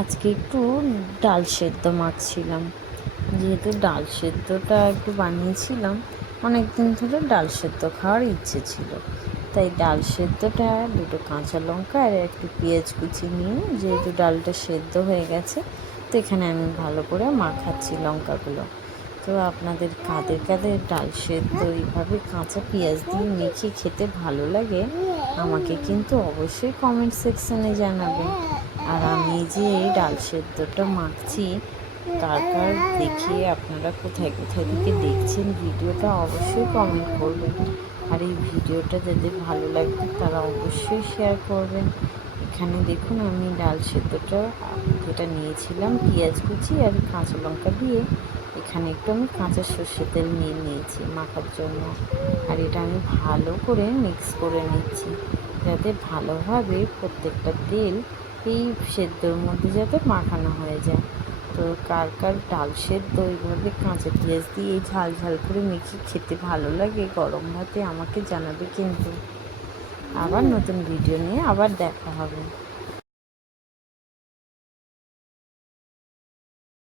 আজকে একটু ডাল সেদ্ধ মাখছিলাম। যেহেতু ডাল সেদ্ধটা একটু বানিয়েছিলাম অনেক দিন ধরে ডাল সেদ্ধ খাওয়ার ইচ্ছে ছিল। তাই ডাল সেদ্ধটা, দুটো কাঁচা লঙ্কা আর একটু পেঁয়াজ কুচি নিয়ে যেহেতু ডালটা সেদ্ধ হয়ে গেছে, তো এখানে আমি ভালো করে মাখাচ্ছি লঙ্কাগুলো। তো আপনাদের কাদের কাদের ডাল সেদ্ধ এইভাবে কাঁচা পেঁয়াজ দিয়ে মেখে খেতে ভালো লাগে, আমাকে কিন্তু অবশ্যই কমেন্ট সেকশানে জানাবেন। আর আমি যে এই ডাল সেদ্ধটা মাখছি, কার দেখে আপনারা কোথায় কোথায় থেকে দেখছেন, ভিডিওটা অবশ্যই কমেন্ট করবেন। আর এই ভিডিওটা যাদের ভালো লাগবে তারা অবশ্যই শেয়ার করবেন। এখানে দেখুন, আমি ডাল সেদ্ধটা, যেটা নিয়েছিলাম, পেঁয়াজ কুচি আর কাঁচা লঙ্কা দিয়ে এখানে একটু আমি কাঁচা সর্ষে তেল নিয়ে নিয়েছি মাখার জন্য। আর এটা আমি ভালো করে মিক্স করে নিচ্ছি যাতে ভালোভাবে প্রত্যেকটা তেল এই সেদ্ধর মধ্যে যাতে মাখানো হয়ে যায়। তো কার কার ডাল সেদ্ধ এইভাবে কাঁচা পেঁয়াজ দিয়ে ঝাল ঝাল করে মেখে খেতে ভালো লাগে, গরম ভাতে আমাকে জানাবে কিন্তু। আবার নতুন ভিডিও নিয়ে আবার দেখা হবে।